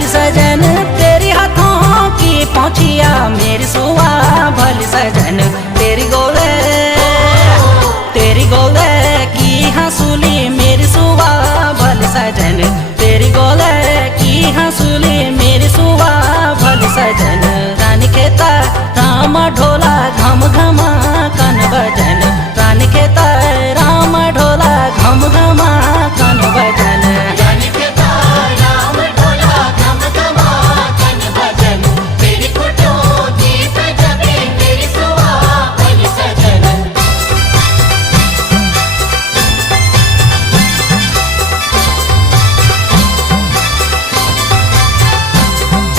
भल सजन तेरी हाथों की पहुंचिया मेरी सुआ भल सजन तेरी गोले की हंसुली मेरी सुआ भल सजन तेरी गोले की हंसुली मेरी सुआ भल सजन रानी खेता राम ढोला घम घमा